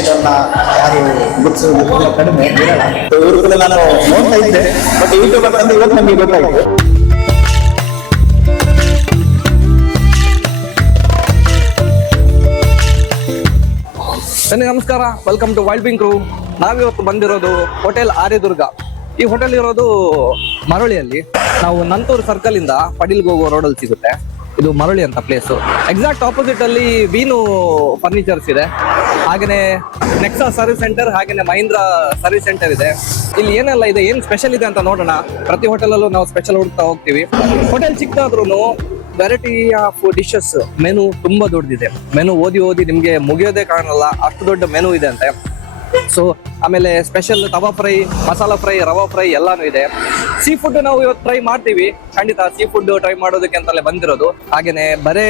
ಇದನ್ನ ಯಾರು ಗುರುತಿಸೋದು ಕಡಿಮೆ ಇರಲ್ಲ. ನಾನು ನೋಡ್ತಾ ಇದ್ದೆ ಬಟ್ ಯೂಟ್ಯೂಬ್ ಅಂತ ಇವತ್ತು ನಮಗೆ ಗೊತ್ತಾಯ್ತು. ನಮಸ್ಕಾರ. Welcome to wild bing crew ನಾವಿವತ್ತು ಬಂದಿರೋದು ಹೋಟೆಲ್ ಆರ್ಯದುರ್ಗ. ಈ ಹೋಟೆಲ್ ಇರೋದು ಮರಳಿಯಲ್ಲಿ. ನಾವು ನಂತೂರು ಸರ್ಕಲ್ ಇಂದ ಪಡಿಲ್ಗೆ ಹೋಗೋ ರೋಡಲ್ಲಿ ಸಿಗುತ್ತೆ. ಇದು ಮರಳಿ ಅಂತ ಪ್ಲೇಸ್ ಎಕ್ಸಾಕ್ಟ್ ಆಪೋಸಿಟ್ ಅಲ್ಲಿ ವೀನು ಫರ್ನಿಚರ್ಸ್ ಇದೆ. ಹಾಗೇನೆ ನೆಕ್ಸಾ ಸರ್ವಿಸ್ ಸೆಂಟರ್ ಹಾಗೇನೆ ಮಹೀಂದ್ರ ಸರ್ವಿಸ್ ಸೆಂಟರ್ ಇದೆ. ಇಲ್ಲಿ ಏನೆಲ್ಲ ಇದೆ, ಏನ್ ಸ್ಪೆಷಲ್ ಇದೆ ಅಂತ ನೋಡೋಣ. ಪ್ರತಿ ಹೋಟೆಲಲ್ಲೂ ನಾವು ಸ್ಪೆಷಲ್ ಹುಡುಕ್ತಾ ಹೋಗ್ತೀವಿ. ಹೋಟೆಲ್ ಚಿಕ್ಕದಾದ್ರೂ ವೆರೈಟಿ ಆಫ್ ಡಿಶಸ್ ಮೆನು ತುಂಬಾ ದೊಡ್ಡದಿದೆ ಮೆನು ಓದಿ ಓದಿ ನಿಮ್ಗೆ ಮುಗಿಯೋದೇ ಕಾಣಲ್ಲ, ಅಷ್ಟು ದೊಡ್ಡ ಮೆನು ಇದೆ ಅಂತೆ. ಸೊ ಆಮೇಲೆ special tawa fry, masala fry, rava fry ಎಲ್ಲಾನು ಇದೆ. ಸೀ ಫುಡ್ ನಾವು ಇವತ್ತು ಟ್ರೈ ಮಾಡ್ತೀವಿ. ಖಂಡಿತ ಸೀ ಫುಡ್ ಟ್ರೈ ಮಾಡೋದಕ್ಕೆ ಅಂತಲೇ ಬಂದಿರೋದು. ಹಾಗೇನೆ ಬರೇ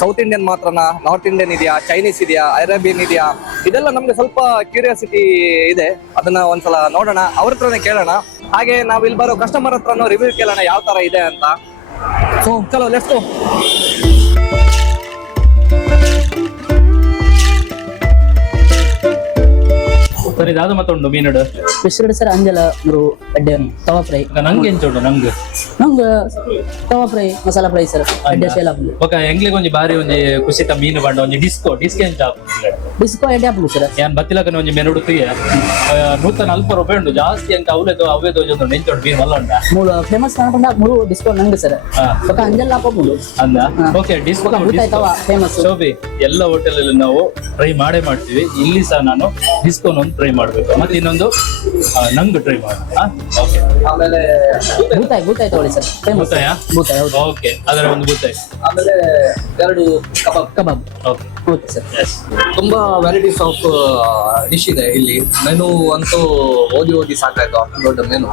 ಸೌತ್ ಇಂಡಿಯನ್ ಮಾತ್ರನಾ? ನಾರ್ತ್ ಇಂಡಿಯನ್ ಇದೆಯಾ? ಚೈನೀಸ್ ಇದೆಯಾ? ಅರೇಬಿಯನ್ ಇದೆಯಾ? ಇದೆಲ್ಲ ನಮ್ಗೆ ಸ್ವಲ್ಪ ಕ್ಯೂರಿಯಾಸಿಟಿ ಇದೆ. ಅದನ್ನ ಒಂದ್ಸಲ ನೋಡೋಣ. ಅವ್ರ ಹತ್ರನೇ ಕೇಳೋಣ. ಹಾಗೆ ನಾವು ಇಲ್ಲಿ ಬರೋ ಕಸ್ಟಮರ್ ಹತ್ರನೂ ರಿವ್ಯೂ ಕೇಳೋಣ ಯಾವ ತರ ಇದೆ ಅಂತ. ಸೊ ಚಲೋ ಲೆಟ್ಸ್ ಸರಿ ಯಾವ್ದು ಮತ್ತೊಂದು? ಮೀನುಡು. ಸ್ಪೆಷಲ್ ಸರ್ ಅಂಜಲ ಒಂದು ಅಡ್ಡೆ ತವಾ ಫ್ರೈ ನಂಗೆ ಏನು ಚೋಡು ನಂಗೆ? ನಂಗೆ tawa fry masala fry sir ಅಡ್ಡೆ sale ಆಪುಂಡು ಬೊಕ ಎಂಗ್ಲಿಗೆ ಒಂಜಿ ಬಾರಿ ಒಂದು ಕುಸಿತ ಮೀನು ಬಂಡ ಒಂದು ಡಿಸ್ಕೋ ಡಿಸ್ಕ್ ಎಂಚ ಡಿಸ್ಕೋ ಅಡ್ಡೆ ಆಪುಂಡು ಸರ್ ಯಾನ್ ಬತ್ತಿಲಕನ ಒಂದು ಮೆನು ಉಡುತ್ತಿಗೆ ನೂತನ ಅಲ್ಪ ರೂಪಾಯಿ ಉಂಡು ಜಾಸ್ತಿ ಎಂಕ ಅವಲೇದು ಅವೇ ದೋಜೊಂದು ನೆಂಚೋಡು ಮೀನು ಮಲ್ಲ ಉಂಡ ಮೂಲ ಫೇಮಸ್ ಕಾಣಕೊಂಡ ಮೂರು ಡಿಸ್ಕೋ ನಂಗೆ ಸರ್ ಓಕೆ ಅಂಜಲ್ ಆಪುಂಡು ಅಂದ? ಓಕೆ ಡಿಸ್ಕೋ ತವ ಫೇಮಸ್ ಶೋಭಿ ಎಲ್ಲ ಹೋಟೆಲ್ ಅಲ್ಲಿ ನಾವು ಟ್ರೈ ಮಾಡೇ ಮಾಡ್ತೀವಿ. ಇಲ್ಲಿ ಸಹ ನಾನು ಡಿಸ್ಕೋನ್ ಒಂದು ಟ್ರೈ ಮಾಡಬೇಕು. ಮತ್ತೆ ಇನ್ನೊಂದು ನಂಗ್ ಟ್ರೈ ಮಾಡು ಓಕೆ ಆಮೇಲೆ ಬೂತಾಯ್ ಬೂತಾಯ್ ತಗೊಳ್ಳಿ ಸರ್. ಫೇಮಸ್ ಬೂತಾಯ ಬೂತಾಯ್ ಹೌದು. ಓಕೆ ಅದರ ಒಂದು ಬೂತಾಯಿ ಆಮೇಲೆ ಎರಡು kebab. Kebab. Okay okay sir. Yes ತುಂಬಾ ವೆರೈಟೀಸ್ ಆಫ್ ಡಿಶ್ ಇದೆ ಇಲ್ಲಿ. ಮೆನು ಅಂತೂ ಓದಿ ಓದಿ ಸಾಕಾಯ್ತು ದೊಡ್ಡ ಮೆನು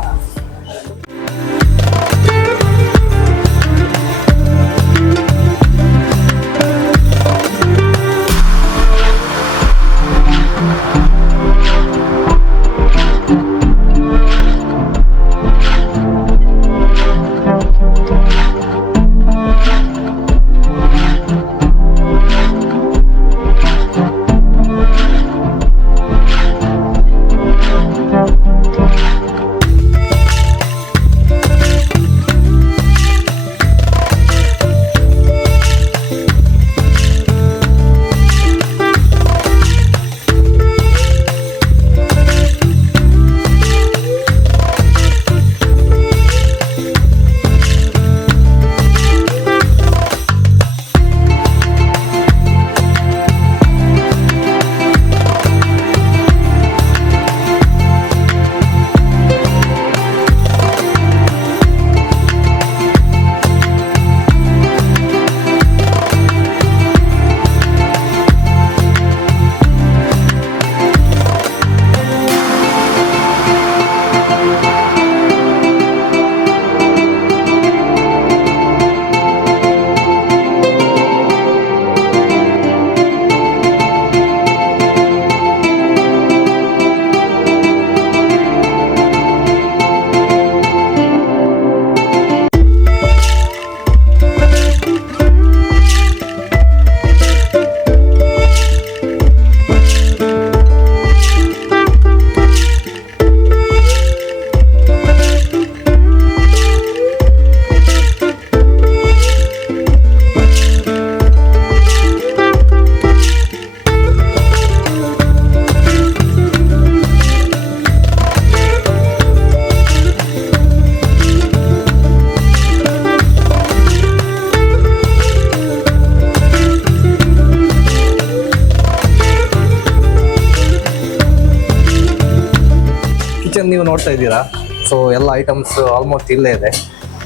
ನೋಡ್ತಾ ಇದ್ದೀರಾ? ಸೊ ಎಲ್ಲ ಐಟಮ್ಸ್ ಆಲ್ಮೋಸ್ಟ್ ಇಲ್ಲೇ ಇದೆ.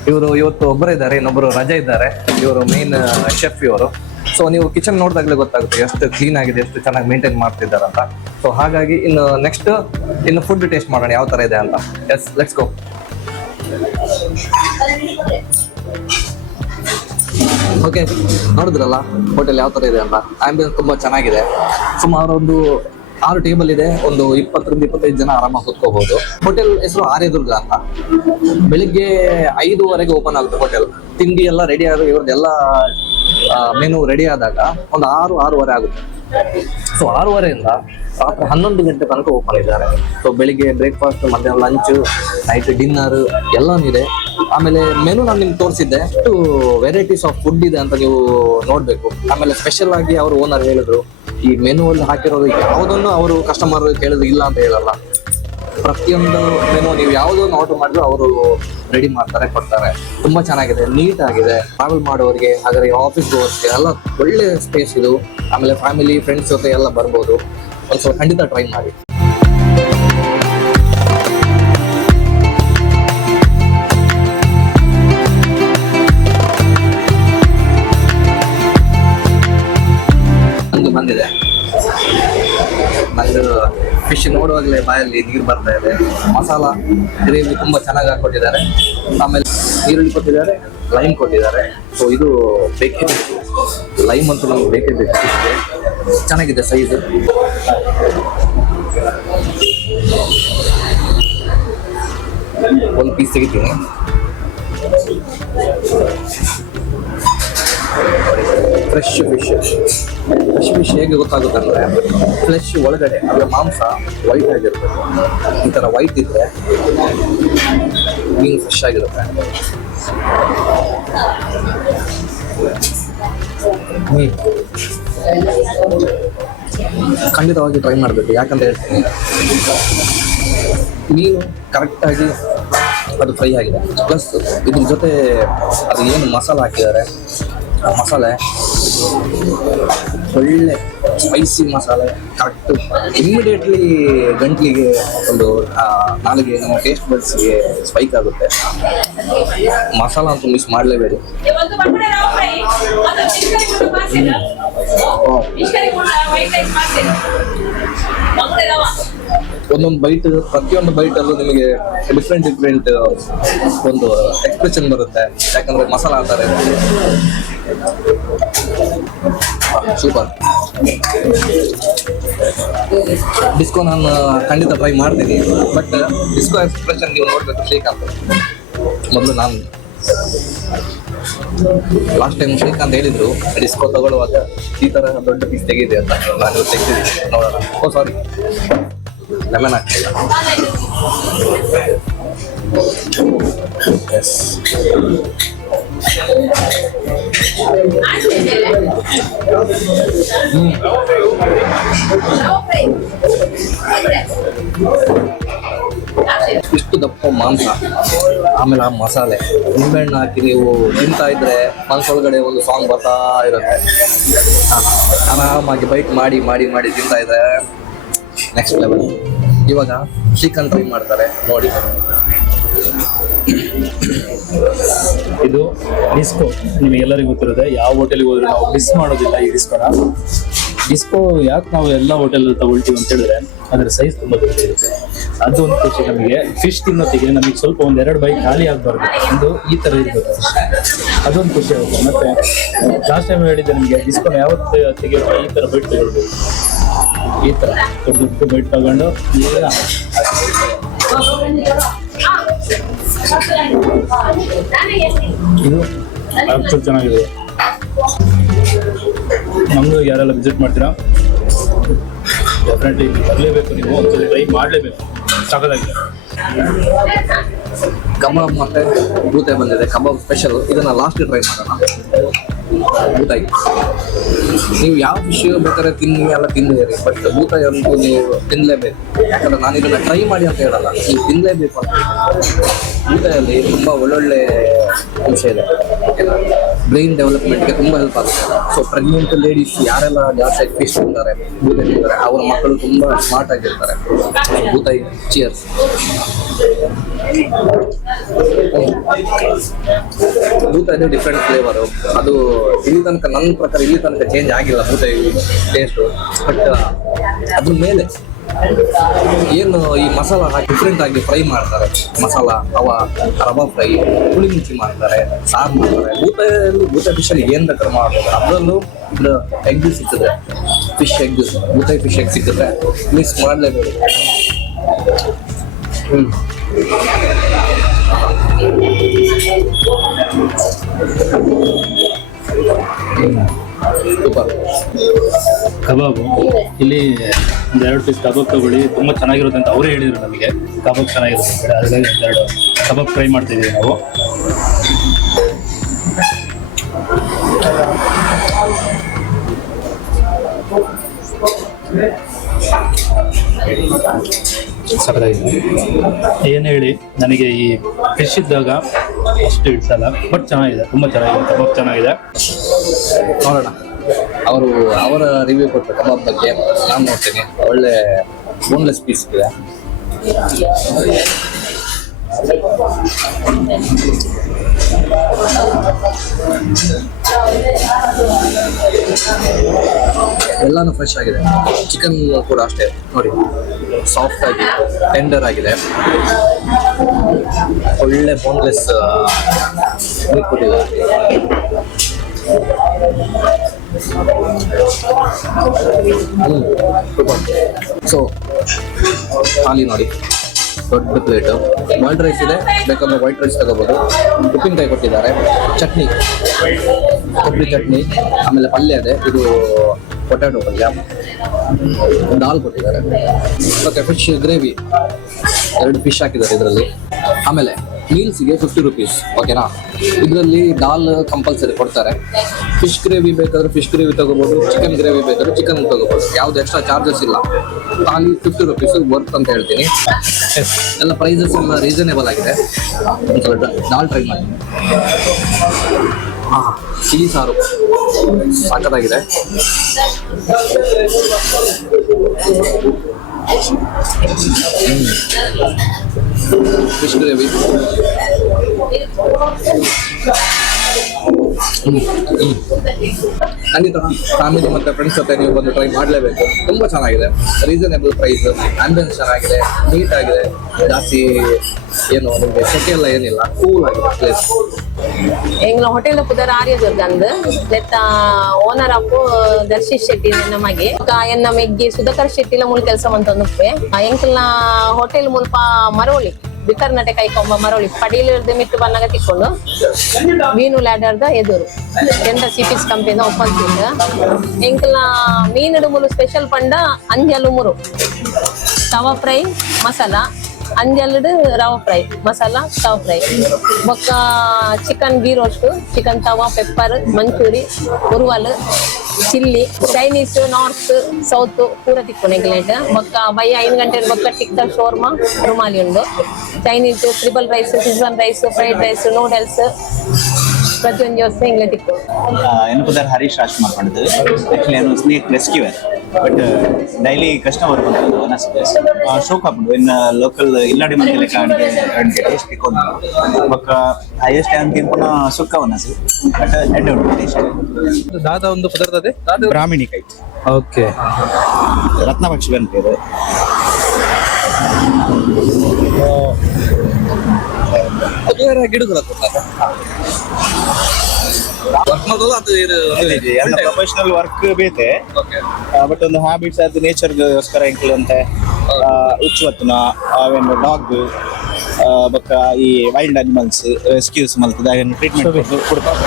ಇವರು ಇವತ್ತು ಒಬ್ಬರು ಇದ್ದಾರೆ ಇನ್ನೊಬ್ಬರು ರಜೆ ಇದ್ದಾರೆ. ಇವರು ಮೇನ್ ಶೆಫ್ ಇವರು. ಸೊ ನೀವು ಕಿಚನ್ ನೋಡಿದಾಗಲೇ ಗೊತ್ತಾಗುತ್ತೆ ಎಷ್ಟು ಕ್ಲೀನ್ ಆಗಿದೆ, ಎಷ್ಟು ಚೆನ್ನಾಗಿ ಮೇಂಟೈನ್ ಮಾಡ್ತಿದ್ದಾರೆ ಅಂತ. ಸೊ ಹಾಗಾಗಿ ಇನ್ನು ನೆಕ್ಸ್ಟ್ ಇನ್ನು ಫುಡ್ ಟೇಸ್ಟ್ ಮಾಡೋಣ, ಯಾವ ತರ ಇದೆ ಅಂತ. ಎಸ್ ಲೆಟ್ಸ್ ಗೋ ಓಕೆ ನೋಡಿದ್ರಲ್ಲ ಹೋಟೆಲ್ ಯಾವ ಥರ ಇದೆ ಅಂತ. ಆ್ಯಂಬಿಯನ್ಸ್ ತುಂಬ ಚೆನ್ನಾಗಿದೆ. ಸುಮಾರು ಒಂದು ಆರು ಟೇಬಲ್ ಇದೆ. ಒಂದು ಇಪ್ಪತ್ತರಿಂದ ಇಪ್ಪತ್ತೈದು ಜನ ಆರಾಮಾಗಿ ಕೂತ್ಕೋಬಹುದು ಹೋಟೆಲ್ ಹೆಸರು ಆರ್ಯದುರ್ಗ ಅಂತ. ಬೆಳಿಗ್ಗೆ ಐದುವರೆಗೆ ಓಪನ್ ಆಗುತ್ತೆ ಹೋಟೆಲ್ ತಿಂಡಿ ಎಲ್ಲ ರೆಡಿ ಆಗಿ ಇವ್ರದ್ದೆಲ್ಲ ಮೆನು ರೆಡಿ ಆದಾಗ ಒಂದು ಆರು, ಆರೂವರೆ ಆಗುತ್ತೆ. ಸೊ ಆರೂವರೆಯಿಂದ ರಾತ್ರಿ ಹನ್ನೊಂದು ಗಂಟೆ ತನಕ ಓಪನ್ ಇದ್ದಾರೆ. ಸೊ ಬೆಳಿಗ್ಗೆ ಬ್ರೇಕ್ಫಾಸ್ಟ್ ಮಧ್ಯಾಹ್ನ ಲಂಚು ನೈಟ್ ಡಿನ್ನರ್ ಎಲ್ಲನೂ ಇದೆ. ಆಮೇಲೆ ಮೆನು ನಾನು ನಿಮ್ಗೆ ತೋರಿಸಿದ್ದೆ. ವೆರೈಟೀಸ್ ಆಫ್ ಫುಡ್ ಇದೆ ಅಂತ ನೀವು ನೋಡಬೇಕು. ಆಮೇಲೆ ಸ್ಪೆಷಲ್ ಆಗಿ ಅವರು ಓನರ್ ಹೇಳಿದ್ರು. ಈ ಮೆನು ಅಲ್ಲಿ ಹಾಕಿರೋದು ಯಾವುದನ್ನು ಅವರು ಕಸ್ಟಮರ್ ಕೇಳೋದು ಇಲ್ಲ ಅಂತ ಹೇಳಲ್ಲ. ಪ್ರತಿಯೊಂದು ಮೆನು ನೀವು ಯಾವುದನ್ನು ಆರ್ಡರ್ ಮಾಡಿದ್ರು ಅವರು ರೆಡಿ ಮಾಡ್ತಾರೆ, ಕೊಡ್ತಾರೆ. ತುಂಬಾ ಚೆನ್ನಾಗಿದೆ ನೀಟ್ ಆಗಿದೆ. ಟ್ರಾವೆಲ್ ಮಾಡೋರಿಗೆ ಹಾಗಾದ್ರೆ ಆಫೀಸ್ ಹೋಗೋರಿಗೆ ಎಲ್ಲ ಒಳ್ಳೆ ಸ್ಪೇಸ್ ಇದು. ಆಮೇಲೆ ಫ್ಯಾಮಿಲಿ ಫ್ರೆಂಡ್ಸ್ ಜೊತೆ ಎಲ್ಲ ಬರ್ಬೋದು. ಒಂದು ಸ್ವಲ್ಪ ಖಂಡಿತ ಟ್ರೈ ಮಾಡಿ. ಬಾಯಲ್ಲಿ ನೀರು ಬರ್ತಾ ಇದೆ. ಮಸಾಲ ಗ್ರೇವಿ ತುಂಬಾ ಚೆನ್ನಾಗಿ ಹಾಕೊಟ್ಟಿದ್ದಾರೆ ಆಮೇಲೆ ಈರುಳ್ಳಿ ಕೊಟ್ಟಿದ್ದಾರೆ ಲೈಮ್ ಕೊಟ್ಟಿದ್ದಾರೆ. ಸೊ ಇದು ಬೇಕೇ ಬೇಕು. ಲೈಮ್ ಅಂತೂ ನಮ್ಗೆ ಬೇಕೇ ಬೇಕು ಚೆನ್ನಾಗಿದೆ ಸೈಜ್ ಒಂದು ಪೀಸ್ ತೆಗಿತೀನಿ. ಫ್ರೆಶ್ ಫಿಶ್ ಫ್ರೆಶ್ ಫಿಶ್ ಹೇಗೆ ಗೊತ್ತಾಗುತ್ತೆ ಅಂದರೆ ಫ್ಲೆಶ್ ಒಳಗಡೆ ಅದರ ಮಾಂಸ ವೈಟ್ ಆಗಿರುತ್ತೆ. ಈ ಥರ ವೈಟ್ ಇದ್ದರೆ ಮೀನು ಫ್ರೆಶ್ ಆಗಿರುತ್ತೆ. ಖಂಡಿತವಾಗಿ ಟ್ರೈ ಮಾಡಬೇಕು. ಯಾಕಂತ ಹೇಳ್ತೀನಿ ಮೀನು ಕರೆಕ್ಟಾಗಿ ಅದು ಫ್ರೈ ಆಗಿದೆ. ಪ್ಲಸ್ ಇದ್ರ ಜೊತೆ ಅದು ಏನು ಮಸಾಲೆ ಹಾಕಿದ್ದಾರೆ ಮಸಾಲೆ ಒಳ್ಳೆ ಸ್ಪೈಸಿ ಮಸಾಲೆ ಕರೆಕ್ಟ್ ಇಮ್ಮಿಡಿಯೇಟ್ಲಿ ಗಂಟ್ಲಿಗೆ ಒಂದು ನಾಲಿಗೆ ನಮ್ಮ ಟೇಸ್ಟ್ ಬಡ್ಸ್ಗೆ ಸ್ಪೈಕ್ ಆಗುತ್ತೆ. ಮಸಾಲ ಅಂತೂ ಮಿಸ್ ಮಾಡಲೇಬೇಡಿ. ಒಂದೊಂದು ಬೈಟ್ ಪ್ರತಿಯೊಂದು ಬೈಟ್ ಅಲ್ಲೂ ನಿಮಗೆ ಡಿಫ್ರೆಂಟ್ ಡಿಫ್ರೆಂಟ್ ಒಂದು ಎಕ್ಸ್ಪ್ರೆಷನ್ ಬರುತ್ತೆ. ಯಾಕಂದ್ರೆ ಮಸಾಲ ಅಂತಾರೆ ಸೂಪರ್. ಡಿಸ್ಕೋ ನಾನು ಖಂಡಿತ ಟ್ರೈ ಮಾಡ್ತೀನಿ ಬಟ್ ಡಿಸ್ಕೋ ಎಕ್ಸ್ಪ್ರೆಷನ್ ನೀವು ನೋಡಬೇಕು ಶ್ರೀಕಾಂತ್ ಮೊದಲು ನಾನು. ಲಾಸ್ಟ್ ಟೈಮ್ ಶ್ರೀಕಾಂತ್ ಹೇಳಿದ್ರು ಡಿಸ್ಕೋ ತಗೊಳ್ಳುವಾಗ ಈ ತರ ದೊಡ್ಡ ಪೀಸ್ ತೆಗಿದೆ ಅಂತ ನಾನು ತೆಗೆದಿದ್ದೆ ನೋಡೋಣ. ಓ ಸಾರಿ ಲೆಮನ್ ಹಾಕ್ತಿಲ್ಲ ಎಸ್ ಇಷ್ಟು ದಪ್ಪ ಮಾಂಸ, ಆಮೇಲೆ ಆ ಮಸಾಲೆ. ನಿಂಬೆಹಣ್ಣು ಹಾಕಿ ನೀವು ತಿಂತಾ ಇದ್ರೆ ಮನಸ್ಸೊಳಗಡೆ ಒಂದು ಸಾಂಗ್ ಬರ್ತಾ ಇರುತ್ತೆ. ಆರಾಮಾಗಿ ಬೈಟ್ ಮಾಡಿ ಮಾಡಿ ಮಾಡಿ ತಿಂತಾ ಇದ್ರೆ ನೆಕ್ಸ್ಟ್ ಲೆವೆಲ್ ಇವಾಗ ಚಿಕನ್ ಟ್ರೈ ಮಾಡ್ತಾರೆ, ನೋಡಿ. ಇದು ಡಿಸ್ಕೋ ನಿಮಗೆಲ್ಲರಿಗೂ ಗೊತ್ತಿರುತ್ತೆ, ಯಾವ ಹೋಟೆಲ್ಗೆ ಹೋದ್ರೆ ನಾವು ಮಿಸ್ ಮಾಡೋದಿಲ್ಲ ಈ ಡಿಸ್ಕೋನ ಡಿಸ್ಕೋ ಯಾಕೆ ನಾವು ಎಲ್ಲ ಹೋಟೆಲ್ ತಗೊಳ್ತೀವಿ ಅಂತ ಹೇಳಿದ್ರೆ, ಅದರ ಸೈಜ್ ತುಂಬಾ ದೊಡ್ಡ ಇರುತ್ತೆ ಅದು ಒಂದು ಖುಷಿ ನಮಗೆ. ಫಿಶ್ ತಿನ್ನೋತ್ತಿಗೆ ನಮಗೆ ಸ್ವಲ್ಪ ಒಂದ್ ಎರಡು ಬೈ ಖಾಲಿ ಆಗಬಾರ್ದು. ಒಂದು ಈ ತರ ಇರ್ಬೇಕು ಅದೊಂದು ಖುಷಿ ಆಗುತ್ತೆ. ಮತ್ತೆ ಲಾಸ್ಟ್ ಟೈಮ್ ಹೇಳಿದ್ದೆ ನಿಮಗೆ ಡಿಸ್ಕೋನ ಯಾವತ್ತು ತೆಗೆಯುವಾಗ ಈ ತರ ಬೈಟ್ ತಗೊಳ್ಬೇಕು. ಈ ತರ ದೊಡ್ಡ ದೊಡ್ಡ ಬೈಟ್ ತಗೊಂಡು ಇದು ಚೆನ್ನಾಗಿದೆ. ಮಂಗ್ಳೂರಿಗೆ ಯಾರೆಲ್ಲ ವಿಸಿಟ್ ಮಾಡ್ತೀರಾ? ಡೆಫಿನೆಟ್ಲಿ ಬರಲೇಬೇಕು ನೀವು. ಒಂದ್ಸಲ ಟ್ರೈ ಮಾಡಲೇಬೇಕು. ಸಾಕಾಗಿದೆ. ಕಬಾಬ್ ಮತ್ತೆ ಬೂತೆ ಬಂದಿದೆ. ಕಬಾಬ್ ಸ್ಪೆಷಲ್ ಇದನ್ನ ಲಾಸ್ಟ್ ಟ್ರೈ ಮಾಡೋಣ. ಬೂತಾಯಿ ನೀವು ಯಾವ ಫಿಶ್ ಬೇಕಾದ್ರೆ ತಿನ್ನಿ, ಎಲ್ಲ ತಿನ್ನಿರಿ ಬಟ್ ಬೂತಾಯಿ ಅಂತೂ ನೀವು ತಿನ್ನಲೇಬೇಕು ಯಾಕಂದ್ರೆ ನಾನು ಇದನ್ನ ಟ್ರೈ ಮಾಡಿ ಅಂತ ಹೇಳಲ್ಲ. ನೀವು ತಿನ್ನಲೇಬೇಕು ಅಂತ. ಬೂತಾಯಲ್ಲಿ ತುಂಬ ಒಳ್ಳೊಳ್ಳೆ ಅಂಶ ಇದೆ. ಬ್ರೈನ್ ಡೆವಲಪ್ಮೆಂಟ್ಗೆ ತುಂಬ ಹೆಲ್ಪ್ ಆಗುತ್ತೆ. ಸೊ ಪ್ರೆಗ್ನೆಂಟ್ ಲೇಡೀಸ್ ಯಾರೆಲ್ಲ ಜಾಸ್ತಿ ತಿಂತಾರೆ ಬೂತೆ ತಿಂತಾರೆ ಅವರ ಮಕ್ಕಳು ತುಂಬ ಸ್ಮಾರ್ಟ್ ಆಗಿರ್ತಾರೆ. ಬೂತಾಯಿ ಚಿಯರ್ಸ್ ಬೂತಾಯಿ ಡಿಫ್ರೆಂಟ್ ಫ್ಲೇವರು ಅದು ಇಲ್ಲಿ ತನಕ, ನನ್ನ ಪ್ರಕಾರ ಇಲ್ಲಿ ತನಕ ಚೇಂಜ್ ಆಗಿಲ್ಲ ಬೂತಾಯಿ ಟೇಸ್ಟು ಬಟ್ ಅದ್ರ ಮೇಲೆ ಏನು ಈ ಮಸಾಲ ಹಾಕಿ ಡಿಫ್ರೆಂಟ್ ಆಗಿ ಫ್ರೈ ಮಾಡ್ತಾರೆ. ಮಸಾಲ, ರವ, ರವಾ ಫ್ರೈ ಹುಳಿ ಮುಂಚಿ ಮಾಡ್ತಾರೆ, ಸಾರು ಮಾಡ್ತಾರೆ. ಊಟ ಊಟ ಫಿಶಲ್ಲಿ ಏನು ಬೇಕಾದ್ರೆ ಮಾಡ್ತಾರೆ ಅದರಲ್ಲೂ ಇದು ಎಗ್ ಸಿಕ್ಕಿದ್ರೆ ಫಿಶ್ ಎಗ್ ಊಟ ಫಿಶ್ ಎಗ್ ಸಿಕ್ಕಿದ್ರೆ ಮಿಸ್ ಮಾಡಲೇಬೇಕು. ಹ್ಞೂ ಸೂಪರ್ ಕಬಾಬು. ಇಲ್ಲಿ ಒಂದು ಎರಡು ಪೀಸ್ ಕಬಾಬ್ ತಗೊಳ್ಳಿ. ತುಂಬ ಚೆನ್ನಾಗಿರುತ್ತೆ ಅಂತ ಅವರೇ ಹೇಳಿದ್ರು ನಮಗೆ. ಕಬಾಬ್ ಚೆನ್ನಾಗಿರುತ್ತೆ ಅದರಲ್ಲಿ ಎರಡು ಕಬಾಬ್ ಟ್ರೈ ಮಾಡ್ತಿದ್ದೀವಿ ನಾವು. ಏನು ಹೇಳಿ ನನಗೆ ಈ ಫಿಶ್ ಇದ್ದಾಗ ಅಷ್ಟು ಇಡ್ಸಲ್ಲ ಬಟ್ ಚೆನ್ನಾಗಿದೆ. ತುಂಬ ಚೆನ್ನಾಗಿದೆ. ಕಬಾಬ್ ಚೆನ್ನಾಗಿದೆ. ನೋಡೋಣ. ಅವರು ಅವರ ರಿವ್ಯೂ ಕೊಟ್ಟ ಕಬಾಬ್ ಬಗ್ಗೆ ನಾನು ನೋಡ್ತೀನಿ. ಒಳ್ಳೆ ಬೋನ್ಲೆಸ್ ಪೀಸ್ ಇದೆ. ಎಲ್ಲಾನು ಫ್ರೆಶ್ ಆಗಿದೆ. ಚಿಕನ್ ಕೂಡ ಅಷ್ಟೇ. ನೋಡಿ ಸಾಫ್ಟ್ ಆಗಿ ಟೆಂಡರ್ ಆಗಿದೆ. ಒಳ್ಳೆ ಬೋನ್ಲೆಸ್ ಕೊಟ್ಟಿದ್ದಾರೆ. ಸೊ ಖಾಲಿ ನೋಡಿ. ದೊಡ್ಡ ಪ್ಲೇಟು ವೈಟ್ ರೈಸ್ ಇದೆ. ಬೇಕಾದ್ರೆ ವೈಟ್ ರೈಸ್ ತಗೋಬೋದು. ಉಪ್ಪಿನಕಾಯಿ ಕೊಟ್ಟಿದ್ದಾರೆ. ಚಟ್ನಿ. ಕೊಬ್ಬರಿ ಚಟ್ನಿ. ಆಮೇಲೆ ಪಲ್ಯ ಇದೆ. ಇದು ಪೊಟ್ಯಾಟೊ ಪಲ್ಯ. ದಾಲ್ ಕೊಟ್ಟಿದ್ದಾರೆ. ಮತ್ತೆ ಫಿಶ್ ಗ್ರೇವಿ ಎರಡು ಫಿಶ್ ಹಾಕಿದ್ದಾರೆ ಇದರಲ್ಲಿ. ಆಮೇಲೆ ಮೀಲ್ಸ್ಗೆ ಫಿಫ್ಟಿ ರುಪೀಸ್ ಓಕೆನಾ ಇದರಲ್ಲಿ ದಾಲ್ ಕಂಪಲ್ಸರಿ ಕೊಡ್ತಾರೆ. ಫಿಶ್ ಗ್ರೇವಿ ಬೇಕಾದ್ರೆ ಫಿಶ್ ಗ್ರೇವಿ ತಗೋಬೋದು ಚಿಕನ್ ಗ್ರೇವಿ ಬೇಕಾದ್ರೆ ಚಿಕನ್ ತಗೋಬೋದು. ಯಾವ್ದು ಎಕ್ಸ್ಟ್ರಾ ಚಾರ್ಜಸ್ ಇಲ್ಲ. ಖಾಲಿ ಫಿಫ್ಟಿ ರುಪೀಸ್ ವರ್ತ್ ಅಂತ ಹೇಳ್ತೀನಿ. ಎಲ್ಲ ಪ್ರೈಸಸ್ ಎಲ್ಲ ರೀಸನೇಬಲ್ ಆಗಿದೆ. ದಾಲ್ ಟ್ರೈ ಮಾಡಿ. ಹಾಂ ಸಿಹಿ ಸಾರು. ಸಾಕತ್ತಾಗಿದೆ ಫಿಶ್ ಗ್ರೇವಿ ಖಂಡಿತ ಫ್ಯಾಮಿಲಿ ಮತ್ತೆ ಫ್ರೆಂಡ್ಸ್ ಜೊತೆ ನೀವು ಬಂದು ಟ್ರೈ ಮಾಡಲೇಬೇಕು. ತುಂಬಾ ಚೆನ್ನಾಗಿದೆ. ರೀಸನೇಬಲ್ ಪ್ರೈಸ್ ಆಂಬಿಯನ್ಸ್ ಚೆನ್ನಾಗಿದೆ ನೀಟ್ ಆಗಿದೆ. ಜಾಸ್ತಿ ಏನು ನಿಮಗೆ ಸೆಕೆ ಎಲ್ಲ ಏನಿಲ್ಲ. ಕೂಲ್ ಆಗಿದೆ ಪ್ಲೇಸ್ ಎಂಗ್ಲ ಹೋಟೆಲ್ ಪುದರ್ ಆರ್ಯ ಅಂದ್ ನೆತ್ತ ಓನರ್ ಅಪ್ಪು ದರ್ಶಿತ್ ಶೆಟ್ಟಿ ನಮಗೆ ಎನ್ನ ಮೆಗ್ಗಿ ಸುಧಾಕರ್ ಶೆಟ್ಟಿಲ ಮೂಲ ಕೆಲಸ ಮಂತೊಂದುಪ್ಪೆ ಎಂಕಲ್ನ ಹೋಟೆಲ್ ಮುಲ್ಪ ಮರೋಳಿ ಬಿಕರ್ನಟೆ ಕೈಕೊಂಬ ಮರೋಳಿ ಪಡೀಲಿರ್ದು ಮಿಟ್ಟು ಬನ್ನಗ ತಿಕ್ಕೊಂಡು ಮೀನು ಲ್ಯಾಡರ್ದ ಎದುರು ಎಂತ ಸಿಪಿಸ್ ಕಂಪನಿದ ಒಪ್ಪಂದ ಎಂಕಲ್ನ ಮೀನುಡು ಮುಲು ಸ್ಪೆಷಲ್ ಪಂಡ ಅಂಜಲು ಮುರು ತವಾ ಫ್ರೈ ಮಸಾಲ ಅಂಜಲ್ಡ್ ರವಾ ಫ್ರೈ ಮಸಾಲ ತವಾ ಫ್ರೈ ಬೊಕ್ಕ chicken ghee roast chicken tawa pepper Manchurian ಉರುವಲ್ chilli Chinese north south ಪೂರ ತಿಕ್ಕೊಂಡು ಎಗ್ಲೇಟ್ ಬೊಕ್ಕ ಬೈ ಐದು ಗಂಟೆ ಬೊಕ್ಕ ಟಿಕ್ಕ ಶೋರ್ಮಾ ರುಮಾಲಿ ಉಂಡು Chinese triple rice Szechuan rice fried rice noodles ಪ್ರತಿಯೊಂದು ವ್ಯವಸ್ಥೆ ಇಂಗ್ಲೇ ತಿಕ್ಕೊಂಡು ಎನ್ನುವುದಾರ ಹರೀಶ್ ರಾಜ್ ಮಾಡ್ಕೊಂಡಿದ್ದು ಆಕ್ಚುಲಿ ಏನು snake rescuer but daily customer ಬಂದು ಅನಿಸ್ತದೆ ಶೋಕ್ ಹಾಕೊಂಡು ಇನ್ನು ಲೋಕಲ್ ಇಲ್ಲಾಡಿ ಮಂದಿ ಲೆಕ್ಕ ಅಡಿಗೆ ಅಡಿಗೆ ಟೇಸ್ಟ್ ಇಕ್ಕೊಂಡು ಬೊಕ್ಕ ಹೈಯೆಸ್ಟ್ ಟೈಮ್ ತಿನ್ಕೊಂಡು ಸುಕ್ಕ ಅನಿಸು ಬಟ್ ಎಡ್ ಉಂಟು ಟೇಸ್ಟ್ ದಾದ ಒಂದು ಪದಾರ್ಥ ಅದೇ? ಬ್ರಾಹ್ಮಿಣಿ ಕೈ. ಓಕೆ. ರತ್ನ ಪಕ್ಷಿ ಬಂದಿದೆ ಅದು ಬೇರೆ ಗಿಡಗಳ ವರ್ಕ್ ಮಾಡೋದು ಅದು ಇದು ಪ್ರೊಫೆಷನಲ್ ವರ್ಕ್ ಬೇತೆ. ಬಟ್ ಒಂದು ಹ್ಯಾಬಿಟ್ಸ್ ಅದು ನೇಚರ್ಗೋಸ್ಕರ ಎಂಕ್ಲಂತೆ ಉಚ್ಚುವತ್ನ ಅವೇನು ಡಾಗ್ ಬೊಕ್ಕ ಈ ವೈಲ್ಡ್ ಅನಿಮಲ್ಸ್ ರೆಸ್ಕ್ಯೂಸ್ ಮಲ್ತದ ಟ್ರೀಟ್ಮೆಂಟ್ ಕೊಡ್ತಾರೆ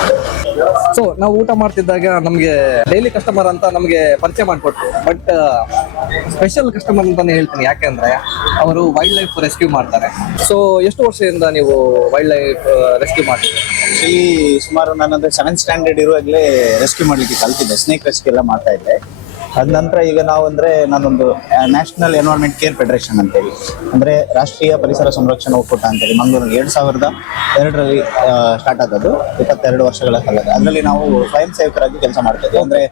ಸೊ ನಾವು ಊಟ ಮಾಡ್ತಿದ್ದಾಗ ನಮಗೆ ಡೈಲಿ ಕಸ್ಟಮರ್ ಅಂತ ನಮಗೆ ಪರಿಚಯ ಮಾಡಿಕೊಟ್ರು. ಬಟ್ ಸ್ಪೆಷಲ್ ಕಸ್ಟಮರ್ ಅಂತಾನೆ ಹೇಳ್ತೀನಿ. ಯಾಕೆಂದ್ರೆ ಅವರು ವೈಲ್ಡ್ ಲೈಫ್ ರೆಸ್ಕ್ಯೂ ಮಾಡ್ತಾರೆ. ಸೊ ಎಷ್ಟು ವರ್ಷದಿಂದ ನೀವು ವೈಲ್ಡ್ ಲೈಫ್ ರೆಸ್ಕ್ಯೂ ಮಾಡ್ತೀರಿ ಆಕ್ಚುಲಿ ಸುಮಾರು ನಾನಂದ್ರೆ ಸೆವೆಂತ್ ಸ್ಟ್ಯಾಂಡರ್ಡ್ ಇರುವಾಗಲೇ ರೆಸ್ಕ್ಯೂ ಮಾಡ್ಲಿಕ್ಕೆ ಕಲ್ತಿದ್ದೆ. ಸ್ನೇಕ್ ರೆಸ್ಕ್ಯೂ ಎಲ್ಲ ಮಾಡ್ತಾ ಇದ್ದೆ. ಅದ ನಂತರ ಈಗ ನಾವು ಅಂದ್ರೆ ನಾನೊಂದು ನ್ಯಾಷನಲ್ ಎನ್ವೈರ್ಮೆಂಟ್ ಕೇರ್ ಫೆಡರೇಷನ್ ಅಂತೇಳಿ. ಅಂದ್ರೆ ರಾಷ್ಟ್ರೀಯ ಪರಿಸರ ಸಂರಕ್ಷಣಾ ಒಕ್ಕೂಟ ಅಂತೇಳಿ. ಮಂಗಳೂರು ಎರಡು ಸಾವಿರದ ಎರಡರಲ್ಲಿ ಸ್ಟಾರ್ಟ್ ಆದದ್ದು. ಇಪ್ಪತ್ತೆರಡು ವರ್ಷಗಳ ಕಾಲ ಅದರಲ್ಲಿ ನಾವು ಸ್ವಯಂ ಸೇವಕರಾಗಿ ಕೆಲಸ ಮಾಡ್ತಾ ಇದ್ದೀವಿ ಅಂದ್ರೆ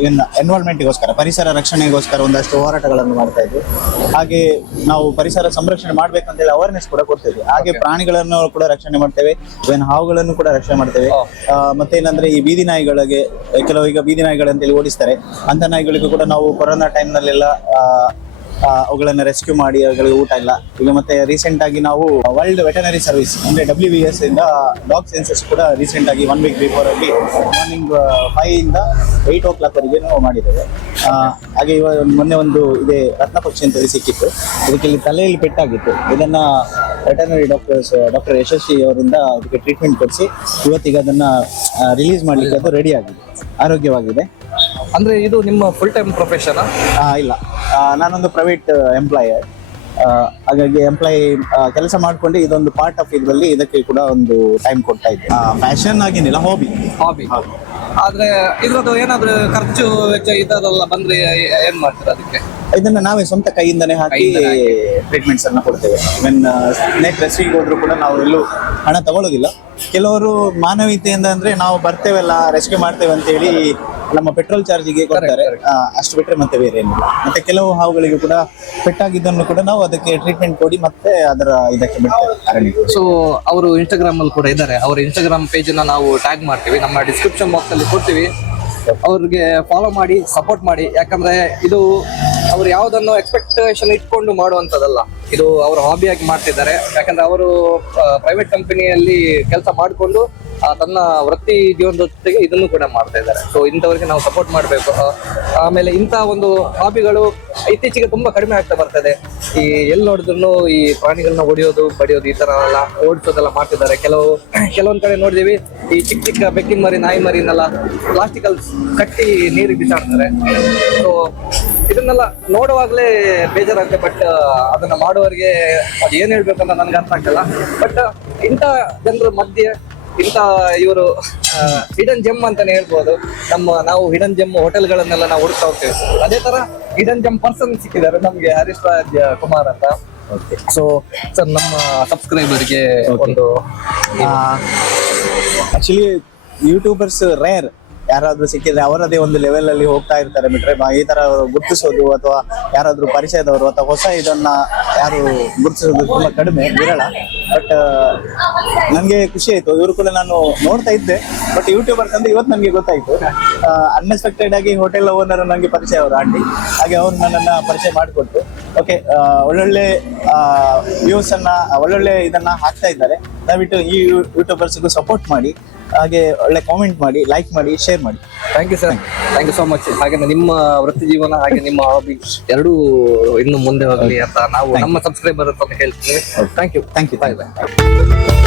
ಇವನ್ ಎನ್ವೈರ್ಮೆಂಟ್ಗೋಸ್ಕರ ಪರಿಸರ ರಕ್ಷಣೆಗೋಸ್ಕರ ಒಂದಷ್ಟು ಹೋರಾಟಗಳನ್ನು ಮಾಡ್ತಾ ಇದ್ವಿ. ಹಾಗೆ ನಾವು ಪರಿಸರ ಸಂರಕ್ಷಣೆ ಮಾಡ್ಬೇಕಂತೇಳಿ ಅವೇರ್ನೆಸ್ ಕೂಡ ಕೊಡ್ತೇವೆ ಹಾಗೆ ಪ್ರಾಣಿಗಳನ್ನು ಕೂಡ ರಕ್ಷಣೆ ಮಾಡ್ತೇವೆ. ಇವನ್ ಹಾವುಗಳನ್ನು ಕೂಡ ರಕ್ಷಣೆ ಮಾಡ್ತೇವೆ. ಆ, ಮತ್ತೆ ಏನಂದ್ರೆ ಈ ಬೀದಿ ನಾಯಿಗಳಿಗೆ ಕೆಲವು ಈಗ ಬೀದಿ ನಾಯಿಗಳಂತೇಳಿ ಓಡಿಸ್ತಾರೆ. ಅಂತ ನಾಯಿಗಳಿಗೂ ಕೂಡ ನಾವು ಕೊರೋನಾ ಟೈಮ್ನಲ್ಲೆಲ್ಲ ಅವುಗಳನ್ನ ರೆಸ್ಕ್ಯೂ ಮಾಡಿ ಅವುಗಳಿಗೆ ಊಟ ಇಲ್ಲ. ಈಗ ಮತ್ತೆ ರೀಸೆಂಟ್ ಆಗಿ ನಾವು ವರ್ಲ್ಡ್ ವೆಟನರಿ ಸರ್ವಿಸ್ ಅಂದ್ರೆ ಡಬ್ಲ್ಯೂ ಬಿ ಎಸ್ ಇಂದ ಡಾಗ್ ಸೆನ್ಸಸ್ ಕೂಡ ರೀಸೆಂಟ್ ಆಗಿ ಒನ್ ವೀಕ್ ಬಿಫೋರ್ ಅಲ್ಲಿ ಮಾರ್ನಿಂಗ್ ಫೈವ್ ಇಂದ ಏಯ್ಟ್ ಓ ಕ್ಲಾಕ್ ವರೆಗೆ ನಾವು ಮಾಡಿದ್ದೇವೆ. ಹಾಗೆ ಇವಾಗ ಮೊನ್ನೆ ಒಂದು ಇದೆ ರತ್ನ ಪಕ್ಷಿ ಅಂತೇಳಿ ಸಿಕ್ಕಿತ್ತು. ಇದಕ್ಕೆ ಇಲ್ಲಿ ತಲೆಯಲ್ಲಿ ಪೆಟ್ಟಾಗಿತ್ತು. ಇದನ್ನ ವೆಟನರಿ ಡಾಕ್ಟರ್ಸ್ ಡಾಕ್ಟರ್ ಯಶಸ್ವಿ ಅವರಿಂದ ಅದಕ್ಕೆ ಟ್ರೀಟ್ಮೆಂಟ್ ಕೊಡಿಸಿ ಇವತ್ತಿಗೆ ಅದನ್ನ ರಿಲೀಸ್ ಮಾಡ್ಲಿಕ್ಕೆ ಅದು ರೆಡಿ ಆಗಿದೆ. ಆರೋಗ್ಯವಾಗಿದೆ. ಅಂದ್ರೆ ಇದು ನಿಮ್ಮ ಫುಲ್ ಟೈಮ್ ಪ್ರೊಫೆಷನ್ ಇಲ್ಲ. ನಾನೊಂದು ಪ್ರೈವೇಟ್ ಎಂಪ್ಲಾಯರ್ ಹಾಗಾಗಿ ಎಂಪ್ಲಾಯಿ ಕೆಲಸ ಮಾಡ್ಕೊಂಡು. ಇದೊಂದು ಪಾರ್ಟ್ ಆಫ್ ಇದರಲ್ಲಿ ಇದಕ್ಕೆ ಕೂಡ ಒಂದು ಟೈಮ್ ಕೊಡ್ತಾ ಇದ್ದೆ. ಫ್ಯಾಷನ್ ಆಗೇನಿಲ್ಲ ಹಾಬಿ ಹಾಬಿ ಆದ್ರೆ ಇದ್ರದ್ದು ಏನಾದ್ರು ಖರ್ಚು ವೆಚ್ಚ ಇದರಲ್ಲ ಬಂದ್ರೆ ಏನ್ ಮಾಡ್ತೀರಾ ಅದಕ್ಕೆ? ಇದನ್ನ ನಾವೇ ಸ್ವಂತ ಕೈಯಿಂದನೇ ಹಾಕಿ ಟ್ರೀಟ್ಮೆಂಟ್ಸ್ ಅನ್ನ ಕೊಡ್ತೇವೆ. ಇವನ್ ನೆಟ್ ರೆಸ್ಟಿಗೆ ಹೋದ್ರು ಕೂಡ ನಾವು ಎಲ್ಲೂ ಹಣ ತಗೊಳ್ಳೋದಿಲ್ಲ ಕೆಲವರು ಮಾನವೀಯತೆಯಿಂದ ಅಂದ್ರೆ ನಾವು ಬರ್ತೇವೆಲ್ಲ ರೆಸ್ಕ್ಯೂ ಮಾಡ್ತೇವೆ ಅಂತ ಹೇಳಿ ನಮ್ಮ ಪೆಟ್ರೋಲ್ ಚಾರ್ಜಿಗೆ ಕೊಡ್ತಾರೆ. ಅಷ್ಟು ಬಿಟ್ರೆ ಮತ್ತೆ ಬೇರೆ ಏನಿಲ್ಲ. ಮತ್ತೆ ಕೆಲವು ಹಾವುಗಳಿಗೆ ಕೂಡ ಪೆಟ್ಟಾಗಿದ್ದನ್ನು ಕೂಡ ನಾವು ಅದಕ್ಕೆ ಟ್ರೀಟ್ಮೆಂಟ್ ಕೊಡಿ ಮತ್ತೆ ಅದರ ಇದಕ್ಕೆ ಬಿಡ್ತೇವೆ. ಅರಣ್ಯಕ್ಕೆ ಸೊ ಅವರು ಇನ್ಸ್ಟಾಗ್ರಾಮ್ ಅಲ್ಲಿ ಕೂಡ ಇದ್ದಾರೆ. ಅವರ ಇನ್ಸ್ಟಾಗ್ರಾಮ್ ಪೇಜ್ ನಾವು ಟ್ಯಾಗ್ ಮಾಡ್ತೀವಿ. ನಮ್ಮ ಡಿಸ್ಕ್ರಿಪ್ಷನ್ ಬಾಕ್ಸ್ ಅಲ್ಲಿ ಕೊಡ್ತೀವಿ. ಅವ್ರಿಗೆ ಫಾಲೋ ಮಾಡಿ ಸಪೋರ್ಟ್ ಮಾಡಿ. ಯಾಕಂದ್ರೆ ಇದು ಅವ್ರು ಯಾವ್ದನ್ನು ಎಕ್ಸ್ಪೆಕ್ಟೇಷನ್ ಇಟ್ಕೊಂಡು ಮಾಡುವಂತದಲ್ಲ ಇದು ಅವರು ಹಾಬಿಯಾಗಿ ಮಾಡ್ತಿದ್ದಾರೆ. ಯಾಕಂದ್ರೆ ಅವರು ಪ್ರೈವೇಟ್ ಕಂಪನಿಯಲ್ಲಿ ಕೆಲಸ ಮಾಡಿಕೊಂಡು ತನ್ನ ವೃತ್ತಿ ಜೀವನದ ಜೊತೆಗೆ ಇದನ್ನು ಕೂಡ ಮಾಡ್ತಾ ಇದ್ದಾರೆ. ಸೊ ಇಂಥವ್ರಿಗೆ ನಾವು ಸಪೋರ್ಟ್ ಮಾಡಬೇಕು. ಆಮೇಲೆ ಇಂಥ ಒಂದು ಹಾಬಿಗಳು ಇತ್ತೀಚೆಗೆ ತುಂಬಾ ಕಡಿಮೆ ಆಗ್ತಾ ಬರ್ತದೆ. ಈ ಎಲ್ಲಿ ನೋಡಿದ್ರು ಈ ಪ್ರಾಣಿಗಳನ್ನ ಹೊಡೆಯೋದು, ಬಡಿಯೋದು ಈ ತರ ಎಲ್ಲ ಓಡಿಸೋದೆಲ್ಲ ಮಾಡ್ತಿದ್ದಾರೆ. ಕೆಲವು, ಕೆಲವೊಂದ್ ಕಡೆ ನೋಡಿದೀವಿ, ಈ ಚಿಕ್ಕ ಚಿಕ್ಕ ಬೆಕ್ಕಿನ ಮರಿ, ನಾಯಿ ಮರಿನೆಲ್ಲ ಪ್ಲಾಸ್ಟಿಕ್ ಅಲ್ಲಿ ಕಟ್ಟಿ ನೀರಿಗೆ ಬಿಸಾಡ್ತಾರೆ. ಸೊ ಇದನ್ನೆಲ್ಲ ನೋಡುವಾಗಲೇ ಬೇಜಾರಾಗುತ್ತೆ ಬಟ್ ಅದನ್ನ ಮಾಡುವವರಿಗೆ ಅದು ಏನ್ ಹೇಳ್ಬೇಕಂತ ನನ್ಗೆ ಅರ್ಥ ಆಗ್ತಿಲ್ಲ. ಬಟ್ ಇಂಥ ಜನರ ಮಧ್ಯೆ ಇಂಥ ಇವರು ಹಿಡನ್ ಜೆಮ್ ಅಂತಾನೆ ಹೇಳ್ಬೋದು. ನಮ್ಮ ನಾವು ಹಿಡನ್ ಜೆಮ್ ಹೋಟೆಲ್ಗಳನ್ನೆಲ್ಲ ನಾವು ಹುಡುಕ್ತಾ ಹೋಗ್ತೇವೆ. ಅದೇ ತರ ಹಿಡನ್ ಜೆಮ್ ಪರ್ಸನ್ ಸಿಕ್ಕಿದ್ದಾರೆ. ನಮ್ಗೆ ಹರೀಶ್ ರಾಜ್ ಕುಮಾರ್ ಅಂತ. ಸೊ ಸರ್ ನಮ್ಮ ಸಬ್ಸ್ಕ್ರೈಬರ್ಗೆ ಒಂದು ಆಕ್ಚುಲಿ ಯೂಟ್ಯೂಬರ್ಸ್ ರೇರ್ ಯಾರಾದ್ರೂ ಸಿಕ್ಕಿದ್ರೆ ಅವರದೇ ಒಂದು ಲೆವೆಲ್ ಅಲ್ಲಿ ಹೋಗ್ತಾ ಇರ್ತಾರೆ ಬಿಟ್ರೆ ಈ ತರ ಗುರುತಿಸೋದು ಅಥವಾ ಯಾರಾದ್ರೂ ಪರಿಚಯದವರು ಅಥವಾ ಹೊಸ ಇದನ್ನ ಯಾರು ಗುರುತಿಸೋದು ತುಂಬಾ ಕಡಿಮೆ, ವಿರಳ. ಬಟ್ ನನಗೆ ಖುಷಿ ಆಯ್ತು. ಇವರು ಕೂಡ ನಾನು ನೋಡ್ತಾ ಇದ್ದೆ. ಬಟ್ ಯೂಟ್ಯೂಬರ್ಸ್ ಅಂತ ಇವತ್ತು ನನಗೆ ಗೊತ್ತಾಯ್ತು. ಅನ್ಎಕ್ಸ್ಪೆಕ್ಟೆಡ್ ಆಗಿ ಹೋಟೆಲ್ ಓನರ್ ನನಗೆ ಪರಿಚಯ ಅವರು, ಆಂಟಿ. ಹಾಗೆ ಅವರು ನನ್ನನ್ನ ಪರಿಚಯ ಮಾಡಿಕೊಟ್ಟು ಓಕೆ ಒಳ್ಳೊಳ್ಳೆ ವ್ಯೂಸ್ ಅನ್ನ, ಒಳ್ಳೊಳ್ಳೆ ಇದನ್ನ ಹಾಕ್ತಾ ಇದ್ದಾರೆ. ದಯವಿಟ್ಟು ಈ ಯೂಟ್ಯೂಬರ್ಸ್ಗೂ ಸಪೋರ್ಟ್ ಮಾಡಿ. ಹಾಗೆ ಒಳ್ಳೆ ಕಾಮೆಂಟ್ ಮಾಡಿ ಲೈಕ್ ಮಾಡಿ ಶೇರ್ ಮಾಡಿ. Thank you sir thank you so much ಹಾಗೆ ನಿಮ್ಮ ವೃತ್ತಿ ಜೀವನ ಹಾಗೆ ನಿಮ್ಮ ಹಾಬಿ ಎರಡೂ ಇನ್ನು ಮುಂದೆ ಹೋಗಲಿ ಅಂತ ನಾವು ನಮ್ಮ ಸಬ್ಸ್ಕ್ರೈಬರ್ ಅಂತ ಹೇಳ್ತೀವಿ. Thank you thank you bye bye